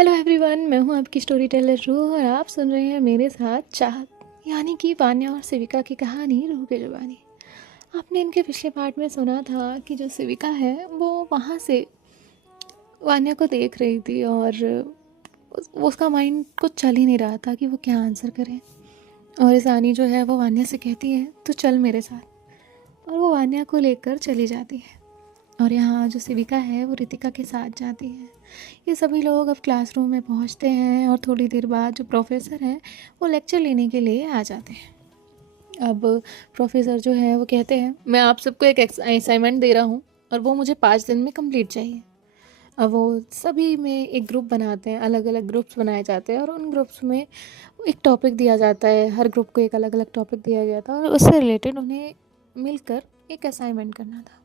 Hello everyone, मैं हूं आपकी स्टोरी टेलर रूह और आप सुन रहे हैं मेरे साथ चाहत, यानी कि वान्या और सिविका की कहानी रूह की जुबानी। आपने इनके पिछले पार्ट में सुना था कि जो सिविका है वो वहाँ से वान्या को देख रही थी और उसका माइंड कुछ चल ही नहीं रहा था कि वो क्या आंसर करे। और ईशानी जो है वो वान्या से कहती है तो चल मेरे साथ, और वो वान्या को लेकर चली जाती है। और यहाँ जो सिविका है वो रितिका के साथ जाती है। ये सभी लोग अब क्लासरूम में पहुँचते हैं और थोड़ी देर बाद जो प्रोफेसर हैं वो लेक्चर लेने के लिए आ जाते हैं। अब प्रोफेसर जो है वो कहते हैं मैं आप सबको एक असाइनमेंट दे रहा हूँ और वो मुझे 5 दिन में कंप्लीट चाहिए। अब वो सभी में एक ग्रुप बनाते हैं, अलग अलग ग्रुप्स बनाए जाते हैं और उन ग्रुप्स में एक टॉपिक दिया जाता है। हर ग्रुप को एक अलग अलग टॉपिक दिया गया था और उससे रिलेटेड उन्हें मिलकर एक असाइनमेंट करना था।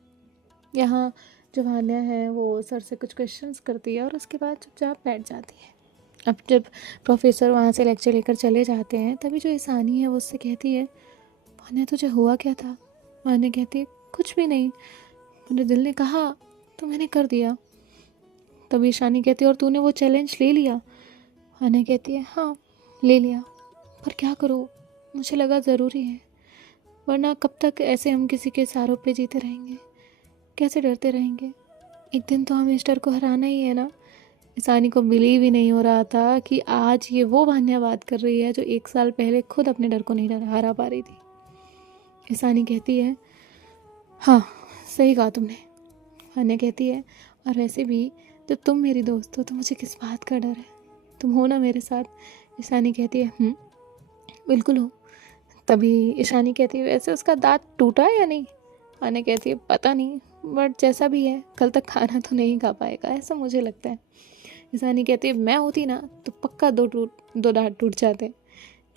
यहाँ जो वान्या है वो सर से कुछ क्वेश्चंस करती है और उसके बाद चुपचाप बैठ जाती है। अब जब प्रोफेसर वहाँ से लेक्चर लेकर चले जाते हैं तभी जो ईशानी है वो उससे कहती है वान्या तुझे हुआ क्या था। वान्या कहती है कुछ भी नहीं, मेरे दिल ने कहा तो मैंने कर दिया। तभी ईशानी कहती है और तूने वो चैलेंज ले लिया। वान्या कहती है हाँ ले लिया, पर क्या करूँ, मुझे लगा ज़रूरी है, वरना कब तक ऐसे हम किसी के सहारों पे जीते रहेंगे, कैसे डरते रहेंगे। एक दिन तो हमें इस डर को हराना ही है ना। ईशानी को बिलीव ही नहीं हो रहा था कि आज ये वो वान्या बात कर रही है जो 1 साल पहले खुद अपने डर को नहीं हरा पा रही थी। ईशानी कहती है हाँ सही कहा तुमने। वान्या कहती है और वैसे भी जब तुम मेरी दोस्त हो तो मुझे किस बात का डर है, तुम हो ना मेरे साथ। ईशानी कहती है बिल्कुल हो। तभी ईशानी कहती है वैसे उसका दांत टूटा है या नहीं। वान्या कहती है पता नहीं, बट जैसा भी है कल तक खाना तो नहीं खा पाएगा, ऐसा मुझे लगता है। ईशानी कहती है मैं होती ना तो पक्का दो दांत टूट जाते।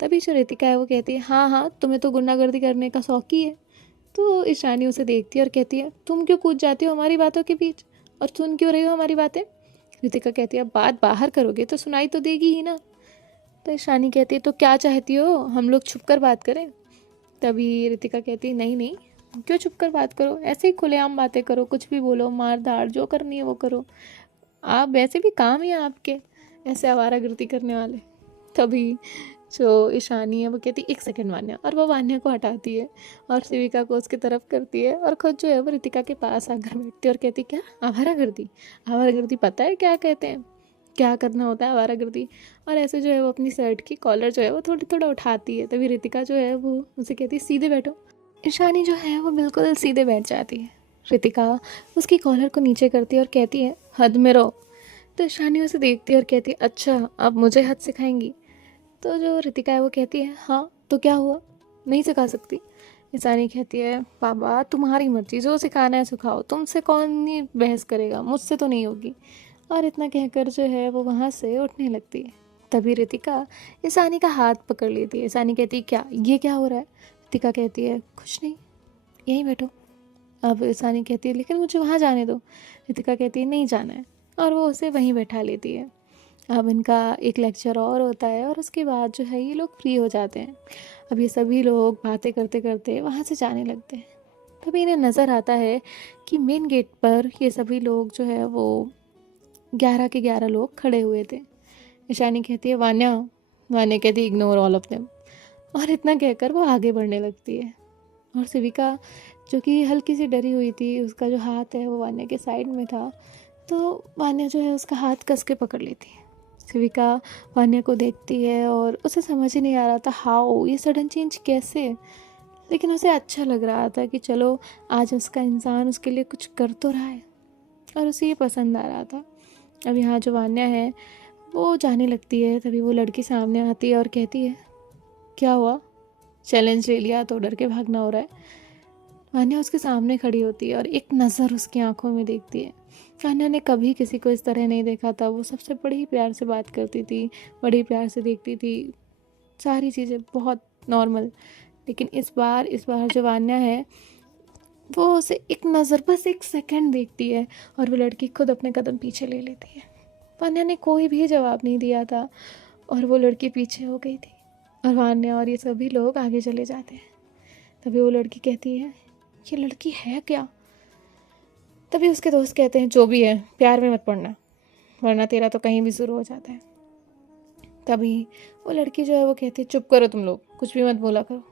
तभी जो रितिका है वो कहती है हाँ हाँ तुम्हें तो गुंडागर्दी करने का शौक ही है। तो ईशानी उसे देखती है और कहती है तुम क्यों कूद जाती हो हमारी बातों के बीच और सुन क्यों रही हो हमारी बातें। रितिका कहती है बात बाहर करोगे तो सुनाई तो देगी ही ना। तो ईशानी कहती है तो क्या चाहती हो, हम लोग छुप कर बात करें। तभी रितिका कहती है नहीं नहीं, क्यों छुप कर बात करो, ऐसे ही खुलेआम बातें करो, कुछ भी बोलो, मार धाड़ जो करनी है वो करो, आप वैसे भी काम ही है आपके ऐसे आवारागर्दी करने वाले। तभी जो ईशानी है वो कहती 1 सेकंड वान्या, और वो वान्या को हटाती है और सिविका को उसकी तरफ करती है और खुद जो है वो रितिका के पास आकर बैठती है और कहती क्या आवारागर्दी, आवारागर्दी पता है क्या कहते हैं, क्या करना होता है आवारागर्दी। और ऐसे जो है वो अपनी शर्ट की कॉलर जो है वो थोड़ा उठाती है। तभी रितिका जो है वो उसे कहती है सीधे बैठो। ईशानी जो है वो बिल्कुल सीधे बैठ जाती है। रितिका उसकी कॉलर को नीचे करती है और कहती है हद में रहो। तो ईशानी उसे देखती है और कहती है अच्छा अब मुझे हद सिखाएंगी। तो जो रितिका है वो कहती है हाँ तो क्या हुआ, नहीं सिखा सकती। ईशानी कहती है बाबा तुम्हारी मर्जी, जो सिखाना है सिखाओ, तुमसे कौन ही बहस करेगा, मुझसे तो नहीं होगी। और इतना कहकर जो है वो वहाँ से उठने लगती है। तभी रितिका ईशानी का हाथ पकड़ लेती है। ईशानी कहती है क्या ये क्या हो रहा है। रितिका कहती है कुछ नहीं, यहीं बैठो। अब ईशानी कहती है लेकिन मुझे वहाँ जाने दो। रितिका कहती है नहीं जाना है, और वो उसे वहीं बैठा लेती है। अब इनका एक लेक्चर और होता है और उसके बाद जो है ये लोग फ्री हो जाते हैं। अब ये सभी लोग बातें करते करते वहाँ से जाने लगते हैं। तभी इन्हें नज़र आता है कि मेन गेट पर ये सभी लोग जो है वो 11 के 11 लोग खड़े हुए थे। ईशानी कहती है वान्या, वान्या कहती है इग्नोर ऑल ऑफ देम, और इतना कहकर वो आगे बढ़ने लगती है। और सिविका जो कि हल्की सी डरी हुई थी, उसका जो हाथ है वो वान्या के साइड में था, तो वान्या जो है उसका हाथ कस के पकड़ लेती है। सिविका वान्या को देखती है और उसे समझ ही नहीं आ रहा था हाउ ये सडन चेंज कैसे, लेकिन उसे अच्छा लग रहा था कि चलो आज उसका इंसान उसके लिए कुछ कर तो रहा है, और उसे ये पसंद आ रहा था। अब यहाँ जो वान्या है वो जाने लगती है। तभी वो लड़की सामने आती है और कहती है क्या हुआ, चैलेंज ले लिया तो डर के भागना हो रहा है। वान्या उसके सामने खड़ी होती है और एक नज़र उसकी आंखों में देखती है। वान्या ने कभी किसी को इस तरह नहीं देखा था। वो सबसे बड़े ही प्यार से बात करती थी, बड़े ही प्यार से देखती थी, सारी चीज़ें बहुत नॉर्मल। लेकिन इस बार जो वान्या है वो उसे एक नज़र, बस 1 सेकंड देखती है और वो लड़की खुद अपने कदम पीछे ले लेती है। वान्या ने कोई भी जवाब नहीं दिया था और वो लड़की पीछे हो गई थी और वान्या और ये सभी लोग आगे चले जाते हैं। तभी वो लड़की कहती है ये लड़की है क्या। तभी उसके दोस्त कहते हैं जो भी है प्यार में मत पड़ना। वरना तेरा तो कहीं भी शुरू हो जाता है। तभी वो लड़की जो है वो कहती है, चुप करो तुम लोग, कुछ भी मत बोला करो।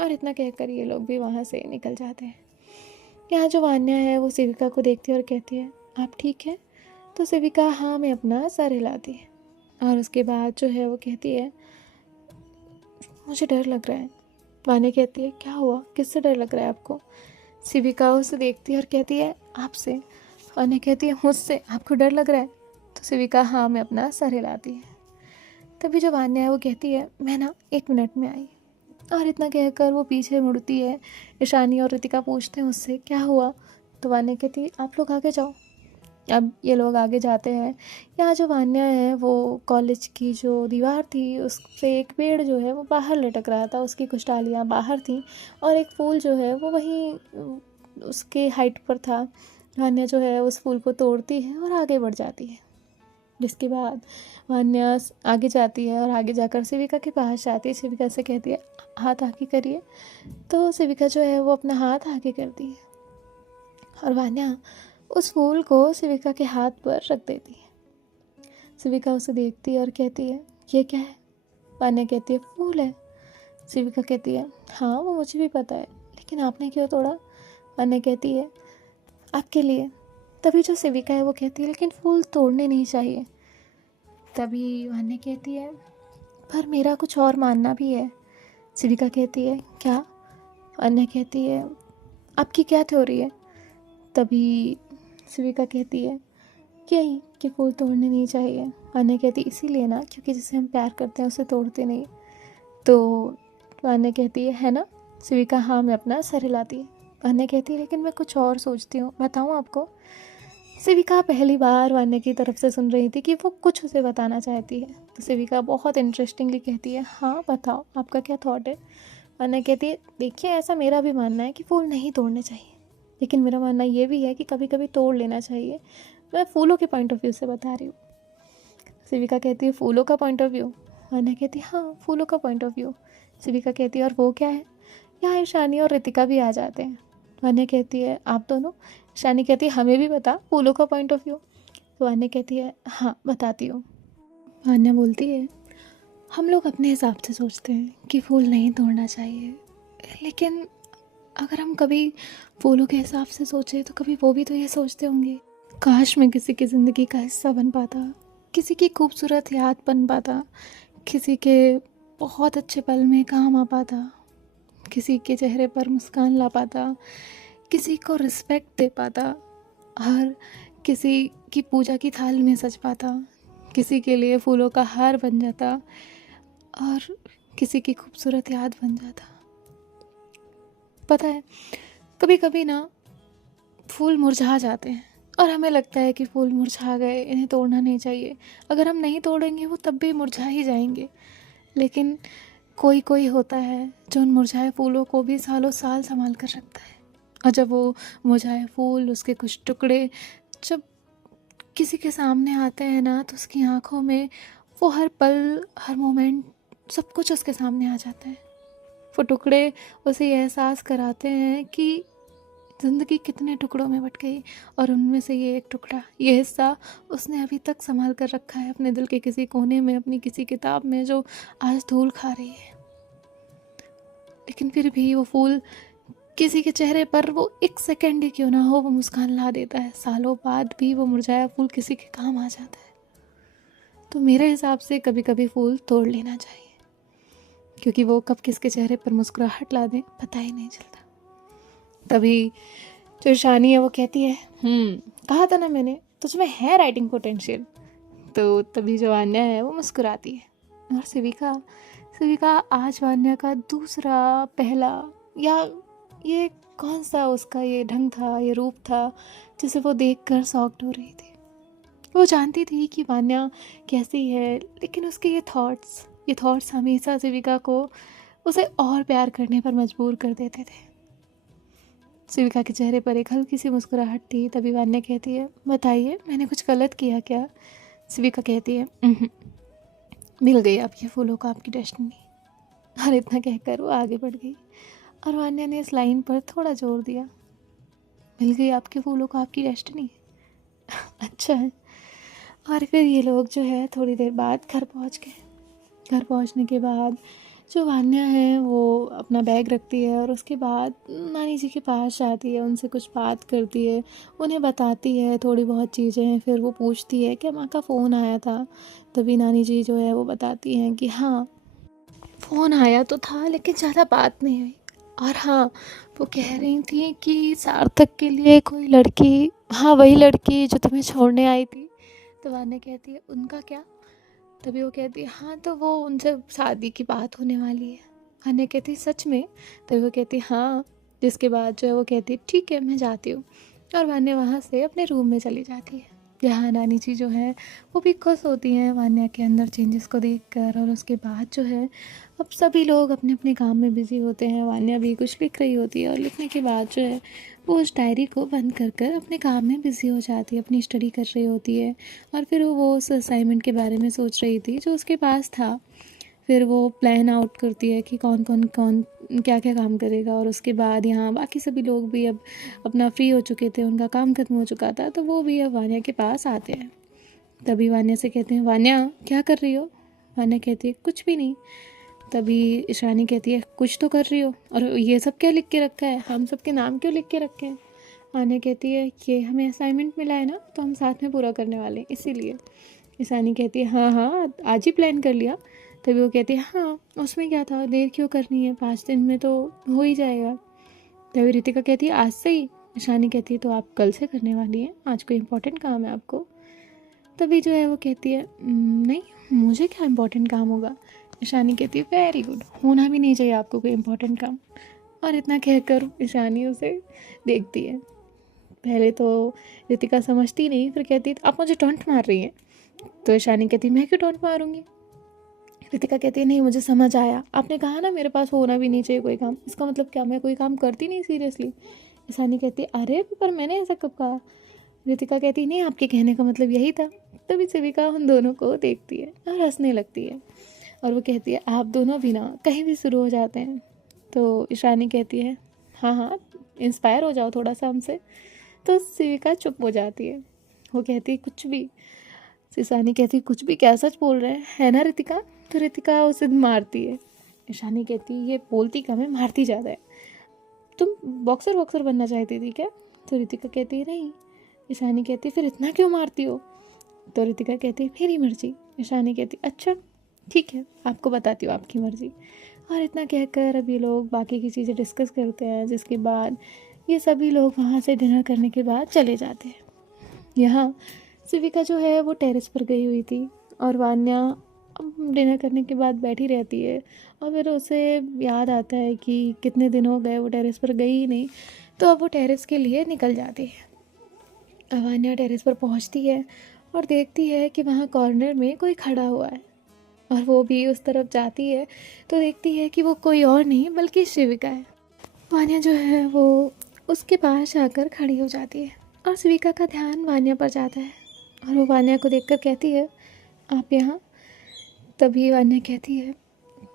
और इतना कहकर ये लोग भी वहाँ से निकल जाते हैं। यहाँ जो वान्या है वो सेविका को देखती है और कहती है, आप ठीक है? तो सेविका हाँ में अपना सर हिलाती है। और उसके बाद जो है वो कहती है, मुझे डर लग रहा है। वान्या कहती है, क्या हुआ, किससे डर लग रहा है आपको? सेविका उसे देखती है और कहती है, आपसे। वान्या कहती है, मुझसे आपको डर लग रहा है? तो सेविका हाँ में अपना सर हिलाती है। तभी जो वान्या है वो कहती है, मैं ना 1 मिनट में आई। और इतना कहकर वो पीछे मुड़ती है। ईशानी और रितिका पूछते हैं उससे, क्या हुआ? तो वान्या कहती है, आप लोग आगे जाओ। अब ये लोग आगे जाते हैं। यहाँ जो वान्या है वो कॉलेज की जो दीवार थी उस पे एक पेड़ जो है वो बाहर लटक रहा था, उसकी कुछ डालियाँ बाहर थी और एक फूल जो है वो वहीं उसके हाइट पर था। वान्या जो है उस फूल को तोड़ती है और आगे बढ़ जाती है। जिसके बाद वान्या आगे जाती है और आगे जाकर सेविका के पास जाती है। सेविका से कहती है, हाथ आगे करिए। तो सेविका जो है वो अपना हाथ आगे करती है और वान्या उस फूल को सेविका के हाथ पर रख देती है। सेविका उसे देखती है और कहती है, ये क्या है? वान्या कहती है, फूल है। सेविका कहती है, हाँ वो मुझे भी पता है, लेकिन आपने क्यों तोड़ा? वान्या कहती है, आपके लिए। तभी जो सेविका है वो कहती है, लेकिन फूल तोड़ने नहीं चाहिए। तभी वान्या कहती है, पर मेरा कुछ और मानना भी है। सेविका कहती है, क्या? वान्या कहती है, आपकी क्या थ्योरी है? तभी सेविका कहती है, यही कि फूल तोड़ने नहीं चाहिए। वान्या कहती, इसीलिए ना, क्योंकि जिसे हम प्यार करते हैं उसे तोड़ते नहीं। तो वान्या कहती है ना? सेविका हाँ में अपना सर हिलाती है। वान्या कहती है, लेकिन मैं कुछ और सोचती हूँ, बताऊँ आपको? सेविका पहली बार वान्या की तरफ से सुन रही थी कि वो कुछ उसे बताना चाहती है। तो सेविका बहुत इंटरेस्टिंगली कहती है, हाँ बताओ, आपका क्या थॉट है? वान्या कहती है, देखिए ऐसा मेरा भी मानना है कि फूल नहीं तोड़ने चाहिए, लेकिन मेरा मानना ये भी है कि कभी कभी तोड़ लेना चाहिए। मैं फूलों के पॉइंट ऑफ व्यू से बता रही हूँ। सेविका कहती है, फूलों का पॉइंट ऑफ व्यू? वान्या कहती है, हाँ फूलों का पॉइंट ऑफ व्यू। सेविका कहती है, और वो क्या है? यहाँ ईशानी और रितिका भी आ जाते हैं। वान्या कहती है, आप दोनों? ईशानी कहती है, हमें भी बता फूलों का पॉइंट ऑफ व्यू। तो वान्या कहती है, हाँ बताती हूँ। वान्या बोलती है, हम लोग अपने हिसाब से सोचते हैं कि फूल नहीं तोड़ना चाहिए, लेकिन अगर हम कभी फूलों के हिसाब से सोचें तो कभी वो भी तो ये सोचते होंगे, काश मैं किसी की ज़िंदगी का हिस्सा बन पाता, किसी की खूबसूरत याद बन पाता, किसी के बहुत अच्छे पल में काम आ पाता, किसी के चेहरे पर मुस्कान ला पाता, किसी को रिस्पेक्ट दे पाता और किसी की पूजा की थाल में सज पाता, किसी के लिए फूलों का हार बन जाता और किसी की खूबसूरत याद बन जाता। पता है, कभी कभी ना फूल मुरझा जाते हैं और हमें लगता है कि फूल मुरझा गए, इन्हें तोड़ना नहीं चाहिए। अगर हम नहीं तोड़ेंगे वो तब भी मुरझा ही जाएंगे। लेकिन कोई कोई होता है जो उन मुरझाए फूलों को भी सालों साल संभाल कर रखता है। और जब वो मुरझाए फूल, उसके कुछ टुकड़े जब किसी के सामने आते हैं ना, तो उसकी आँखों में वो हर पल, हर मोमेंट, सब कुछ उसके सामने आ जाता है। वो टुकड़े उसे ये एहसास कराते हैं कि ज़िंदगी कितने टुकड़ों में बट गई और उनमें से ये एक टुकड़ा, ये हिस्सा उसने अभी तक संभाल कर रखा है अपने दिल के किसी कोने में, अपनी किसी किताब में जो आज धूल खा रही है। लेकिन फिर भी वो फूल किसी के चेहरे पर, वो 1 सेकंड ही क्यों ना हो, वो मुस्कान ला देता है। सालों बाद भी वो मुरझाया फूल किसी के काम आ जाता है। तो मेरे हिसाब से कभी कभी फूल तोड़ लेना चाहिए, क्योंकि वो कब किसके चेहरे पर मुस्कुराहट ला दे पता ही नहीं चलता। तभी जो ईशानी है वो कहती है, कहा था ना मैंने तुझमें है राइटिंग पोटेंशियल। तो तभी जो वान्या है वो मुस्कुराती है और सेविका सेविका आज वान्या का दूसरा, पहला, या ये कौन सा उसका ये ढंग था, ये रूप था जिसे वो देखकर शॉक्ड हो रही थी। वो जानती थी कि वान्या कैसी है, लेकिन उसके ये थॉट्स हमेशा सेविका को उसे और प्यार करने पर मजबूर कर देते थे। सेविका के चेहरे पर एक हल्की सी मुस्कुराहट थी। तभी वान्या कहती है, बताइए मैंने कुछ गलत किया क्या? सेविका कहती है, मिल गई आपके फूलों को आपकी डेस्टिनी। और इतना कहकर वो आगे बढ़ गई और वान्या ने इस लाइन पर थोड़ा जोर दिया, मिल गई आपके फूलों को आपकी डेस्टिनी। अच्छा है। और फिर ये लोग जो है थोड़ी देर बाद घर पहुंच गए। घर पहुंचने के बाद जो वान्या है वो अपना बैग रखती है और उसके बाद नानी जी के पास जाती है, उनसे कुछ बात करती है, उन्हें बताती है थोड़ी बहुत चीज़ें। फिर वो पूछती है कि माँ का फ़ोन आया था। तभी नानी जी जो है वो बताती हैं कि हाँ, फ़ोन आया तो था लेकिन ज़्यादा बात नहीं हुई। और हाँ, वो कह रही थी कि सार्थक के लिए कोई लड़की, हाँ वही लड़की जो तुम्हें छोड़ने आई थी। तो वान्या कहती है उनका क्या? तभी वो कहती है हाँ, तो वो उनसे शादी की बात होने वाली है। वान्या कहती सच में? तभी वो कहती हाँ। जिसके बाद जो है वो कहती ठीक है मैं जाती हूँ। और वान्या वहाँ से अपने रूम में चली जाती है। जहाँ नानी जी जो है वो भी खुश होती हैं वान्या के अंदर चेंजेस को देखकर। और उसके बाद जो है अब सभी लोग अपने अपने काम में बिज़ी होते हैं। वान्या भी कुछ लिख रही होती है और लिखने के बाद जो है वो उस डायरी को बंद कर कर अपने काम में बिज़ी हो जाती है, अपनी स्टडी कर रही होती है। और फिर वो उस असाइनमेंट के बारे में सोच रही थी जो उसके पास था। फिर वो प्लान आउट करती है कि कौन कौन कौन क्या क्या काम करेगा। और उसके बाद यहाँ बाकी सभी लोग भी अब अपना फ्री हो चुके थे, उनका काम खत्म हो चुका था, तो वो भी अब वान्या के पास आते हैं। तभी वान्या से कहते हैं वान्या क्या कर रही हो? वान्या कहती है कुछ भी नहीं। तभी ईशानी कहती है कुछ तो कर रही हो, और ये सब क्या लिख के रखा है, हम सब के नाम क्यों लिख के रखे हैं? वान्या कहती है ये हमें असाइनमेंट मिला है ना, तो हम साथ में पूरा करने वाले हैं इसीलिए। ईशानी कहती है हाँ हाँ आज ही प्लान कर लिया। तभी वो कहती है हाँ उसमें क्या था, देर क्यों करनी है, 5 दिन में तो हो ही जाएगा। तभी रितिका कहती है आज से ही? ईशानी कहती है तो आप कल से करने वाली हैं, आज कोई इंपॉर्टेंट काम है आपको? तभी जो है वो कहती है नहीं मुझे क्या इंपॉर्टेंट काम होगा। ईशानी कहती है वेरी गुड, होना भी नहीं चाहिए आपको कोई इंपॉर्टेंट काम। और इतना कहकर ईशानी उसे देखती है। पहले तो रितिका समझती नहीं, फिर कहती है आप मुझे टॉन्ट मार रही हैं। तो ईशानी कहती है मैं क्यों टॉन्ट मारूंगी? रितिका कहती है नहीं मुझे समझ आया, आपने कहा ना मेरे पास होना भी नहीं चाहिए कोई काम, इसका मतलब क्या मैं कोई काम करती नहीं सीरियसली? ईशानी कहती है अरे पर मैंने ऐसा कब कहा? रितिका कहती नहीं आपके कहने का मतलब यही था। तभी शिविका उन दोनों को देखती है और हंसने लगती है। और वो कहती है आप दोनों भी ना कहीं भी शुरू हो जाते हैं। तो ईशानी कहती है हाँ हाँ इंस्पायर हो जाओ थोड़ा सा हमसे। तो शिविका चुप हो जाती है। वो कहती है कुछ भी। ईशानी कहती है कुछ भी क्या, सच बोल रहे हैं है ना रितिका? तो रितिका उसे मारती है। ईशानी कहती है ये बोलती कम है मारती ज़्यादा है, तुम बॉक्सर वॉक्सर बनना चाहती थी क्या? तो रितिका कहती है नहीं। ईशानी कहती है फिर इतना क्यों मारती हो? तो रितिका कहती है मेरी मर्जी। ईशानी कहती अच्छा ठीक है आपको बताती हूँ आपकी मर्जी। और इतना कहकर अब ये लोग बाकी की चीज़ें डिस्कस करते हैं, जिसके बाद ये सभी लोग वहाँ से डिनर करने के बाद चले जाते हैं। यहाँ शिविका जो है वो टेरेस पर गई हुई थी और वान्या अब डिनर करने के बाद बैठी रहती है। और फिर उसे याद आता है कि कितने दिन हो गए वो टेरेस पर गई ही नहीं, तो अब वो टेरेस के लिए निकल जाती है। अब वान्या टेरेस पर पहुंचती है और देखती है कि वहाँ कॉर्नर में कोई खड़ा हुआ है। और वो भी उस तरफ जाती है तो देखती है कि वो कोई और नहीं बल्कि शिविका है। वान्या जो है वो उसके पास आकर खड़ी हो जाती है और शिविका का ध्यान वान्या पर जाता है। और वो वान्या को देखकर कहती है आप यहाँ? तभी वान्या कहती है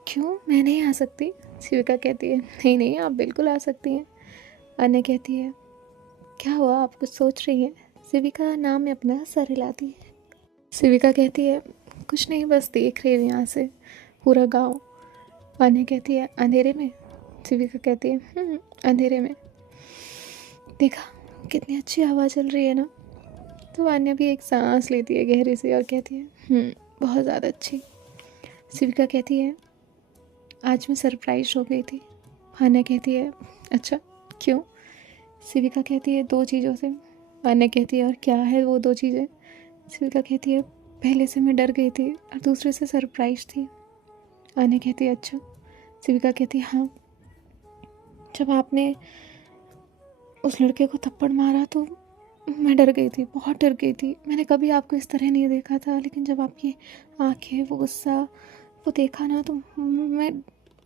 क्यों मैं नहीं आ सकती? शिविका कहती है नहीं नहीं आप बिल्कुल आ सकती हैं। वान्या कहती है क्या हुआ, आप कुछ सोच रही हैं? शिविका नाम में अपना सर हिलाती है। शिविका कहती है कुछ नहीं बस देख रही हूँ यहाँ से पूरा गाँव। वान्या कहती है अंधेरे में? शिविका कहती है अंधेरे में। देखा कितनी अच्छी हवा चल रही है ना? तो वान्या भी एक सांस लेती है गहरी सी और कहती है बहुत ज़्यादा अच्छी। शिविका कहती है आज मैं सरप्राइज हो गई थी। वान्या कहती है अच्छा क्यों? शिविका कहती है 2 चीज़ों से। वान्या कहती है और क्या है वो 2 चीज़ें? शिविका कहती है पहले से मैं डर गई थी और दूसरे से सरप्राइज थी। वान्या कहती है अच्छा। शिविका कहती है हाँ, जब आपने उस लड़के को थप्पड़ मारा तो मैं डर गई थी, बहुत डर गई थी। मैंने कभी आपको इस तरह नहीं देखा था, लेकिन जब आपकी आंखें वो गुस्सा वो देखा ना तो मैं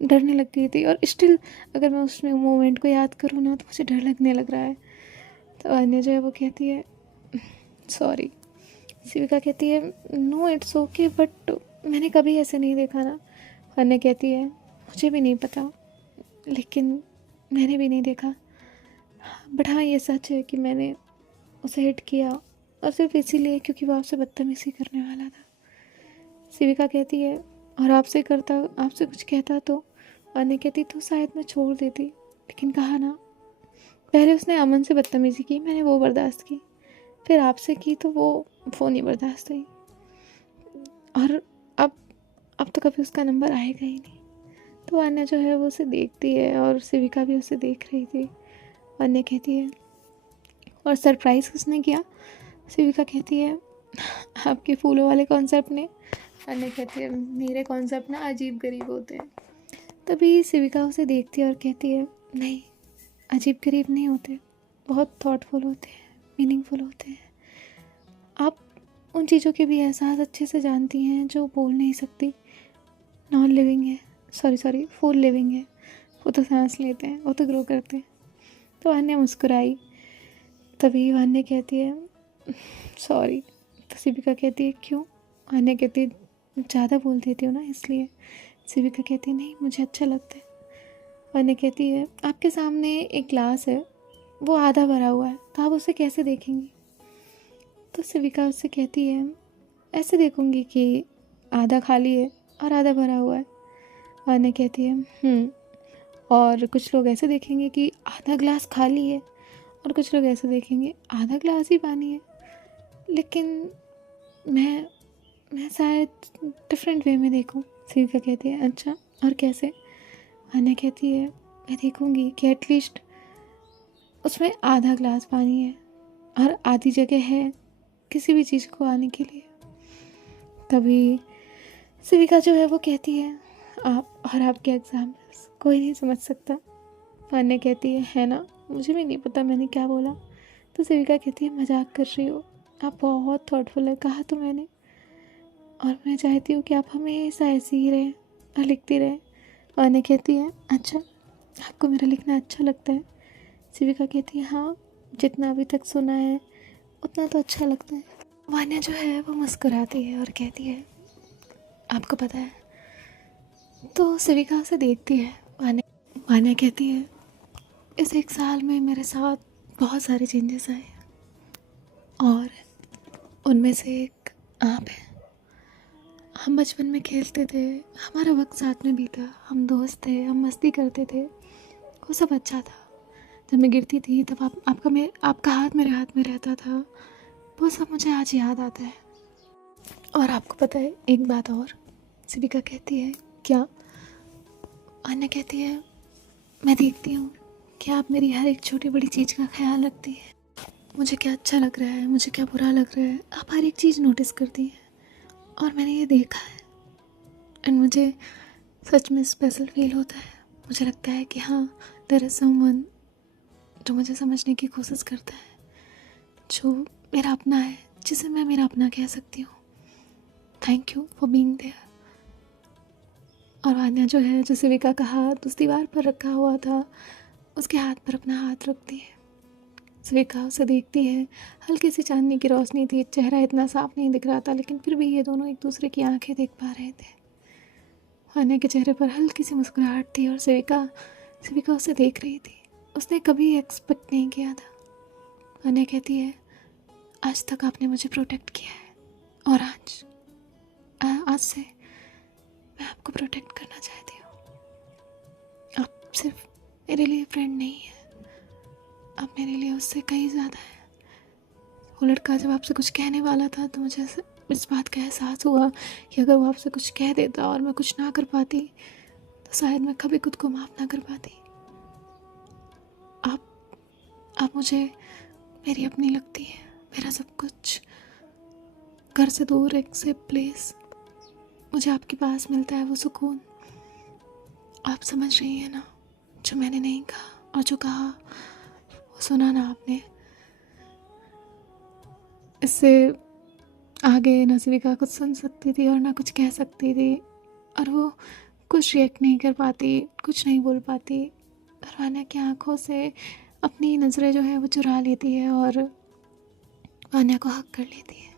डरने लग गई थी। और स्टिल अगर मैं उस मोमेंट को याद करूँ ना तो मुझे डर लगने लग रहा है। तो अन्य जो है वो कहती है सॉरी। शिविका कहती है नो इट्स ओके बट मैंने कभी ऐसे नहीं देखा ना। अन्य कहती है मुझे भी नहीं पता, लेकिन मैंने भी नहीं देखा, बट हाँ ये सच है कि मैंने उसे हिट किया और सिर्फ इसीलिए क्योंकि वो आपसे बदतमीज़ी करने वाला था। शिविका कहती है, और आपसे कुछ कहता तो? अनन्या कहती तो शायद मैं छोड़ देती, लेकिन कहा ना, पहले उसने अमन से बदतमीज़ी की, मैंने वो बर्दाश्त की, फिर आपसे की तो वो नहीं बर्दाश्त हुई, और अब तो कभी उसका नंबर आएगा ही नहीं। तो अनन्या जो है वो उसे देखती है और शिविका भी उसे देख रही थी। अनन्या कहती है, और सरप्राइज़ किसने किया? शिविका कहती है, आपके फूलों वाले कॉन्सेप्ट ने। अनन्या कहती है, मेरे कॉन्सेप्ट ना अजीब गरीब होते हैं। तभी शिविका उसे देखती है और कहती है, नहीं, अजीब गरीब नहीं होते, बहुत थॉटफुल होते हैं, मीनिंगफुल होते हैं। आप उन चीज़ों के भी एहसास अच्छे से जानती हैं जो बोल नहीं सकती। नॉन लिविंग है, सॉरी फुल लिविंग है, वो तो सांस लेते हैं, वो तो ग्रो करते हैं। तो अनन्या मुस्कुराई। तभी अनन्या कहती है, सॉरी। तो शिविका कहती है, क्यों? अनन्या कहती है, ज़्यादा बोल देती हो ना इसलिए। शिविका कहती है, नहीं, मुझे अच्छा लगता है। अनन्या कहती है, आपके सामने एक ग्लास है, वो आधा भरा हुआ है, तो आप उसे कैसे देखेंगी? तो शिविका उससे कहती है, ऐसे देखूंगी कि आधा खाली है और आधा भरा हुआ है। अनन्या कहती है, और कुछ लोग ऐसे देखेंगे कि आधा ग्लास खाली है, और कुछ लोग ऐसे देखेंगे आधा ग्लास ही पानी है। लेकिन मैं शायद डिफरेंट वे में देखूं। शिविका कहती है, अच्छा, और कैसे? अनन्या कहती है, मैं देखूंगी कि एटलीस्ट उसमें आधा ग्लास पानी है और आधी जगह है किसी भी चीज़ को आने के लिए। तभी शिविका जो है वो कहती है, आप और आपके एग्जाम्पल्स कोई नहीं समझ सकता। अनन्या कहती है ना, मुझे भी नहीं पता मैंने क्या बोला। तो शिविका कहती है, मजाक कर रही हो, आप बहुत थॉटफुल है, कहा तो मैंने, और मैं चाहती हूँ कि आप हमेशा ऐसे ही रहें और लिखती रहें। अनन्या कहती है, अच्छा, आपको मेरा लिखना अच्छा लगता है? शिविका कहती है, हाँ, जितना अभी तक सुना है उतना तो अच्छा लगता है। वान्या जो है वो मुस्कुराती है और कहती है, आपको पता है? तो शिविका उसे देखती है। वान्या कहती है, इस एक साल में मेरे साथ बहुत सारे चेंजेस आए, और उनमें से एक आप है। हम बचपन में खेलते थे, हमारा वक्त साथ में बीता, हम दोस्त थे, हम मस्ती करते थे, वो सब अच्छा था। जब मैं गिरती थी तब आपका हाथ मेरे हाथ में रहता था, वो सब मुझे आज याद आता है। और आपको पता है एक बात और? शिविका कहती है, क्या? अन्या कहती है, मैं देखती हूँ कि आप मेरी हर एक छोटी बड़ी चीज़ का ख्याल रखती है। मुझे क्या अच्छा लग रहा है, मुझे क्या बुरा लग रहा है, आप हर एक चीज़ नोटिस करती हैं, और मैंने ये देखा है। एंड मुझे सच में स्पेशल फील होता है। मुझे लगता है कि हाँ, देयर इज़ समवन जो मुझे समझने की कोशिश करता है, जो मेरा अपना है, जिसे मैं मेरा अपना कह सकती हूँ। Thank you for being there. और वान्या जो है, जो शिविका का हाथ उस दीवार पर रखा हुआ था, उसके हाथ पर अपना हाथ रखती है। शिविका उसे देखती है। हल्की सी चांदनी की रोशनी थी, चेहरा इतना साफ नहीं दिख रहा था, लेकिन फिर भी ये दोनों एक दूसरे की आंखें देख पा रहे थे। वान्या के चेहरे पर हल्की सी मुस्कुराहट थी, और शिविका उसे देख रही थी। उसने कभी एक्सपेक्ट नहीं किया था। वान्या कहती है, आज तक आपने मुझे प्रोटेक्ट किया है, और आज से मैं आपको प्रोटेक्ट करना चाहती हूँ। आप सिर्फ मेरे लिए फ्रेंड नहीं है, आप मेरे लिए उससे कहीं ज़्यादा है। वो लड़का जब आपसे कुछ कहने वाला था तो मुझे इस बात का एहसास हुआ कि अगर वो आपसे कुछ कह देता और मैं कुछ ना कर पाती तो शायद मैं कभी खुद को माफ़ ना कर पाती। आप मुझे मेरी अपनी लगती है, मेरा सब कुछ। घर से दूर एक से प्लेस, मुझे आपके पास मिलता है वो सुकून। आप समझ रही हैं ना, जो मैंने नहीं कहा और जो कहा वो सुना ना आपने। इससे आगे ना शिविका कुछ सुन सकती थी और ना कुछ कह सकती थी, और वो कुछ रिएक्ट नहीं कर पाती, कुछ नहीं बोल पाती। और वान्या की आंखों से अपनी नज़रें जो है वो चुरा लेती है और वान्या को हक कर लेती है।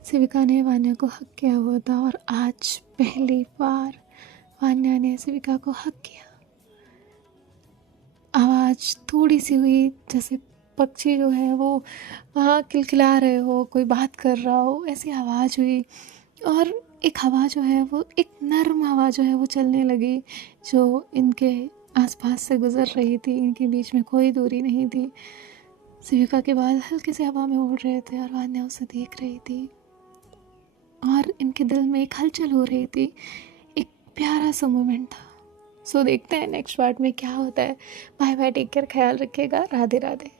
शिविका ने वान्या को हक किया हुआ था, और आज पहली बार वान्या ने शिविका को हक किया। आवाज़ थोड़ी सी हुई, जैसे पक्षी जो है वो वहाँ किलकिला रहे हो, कोई बात कर रहा हो, ऐसी आवाज़ हुई। और एक हवा जो है वो, एक नर्म हवा जो है वो चलने लगी, जो इनके आसपास से गुजर रही थी। इनके बीच में कोई दूरी नहीं थी। शिविका के बाल हल्के से हवा में उड़ रहे थे और वान्या उसे देख रही थी और इनके दिल में एक हलचल हो रही थी। एक प्यारा सा मोमेंट था। सो देखते हैं नेक्स्ट पार्ट में क्या होता है। बाय बाय, टेक केयर, ख्याल रखिएगा, राधे राधे।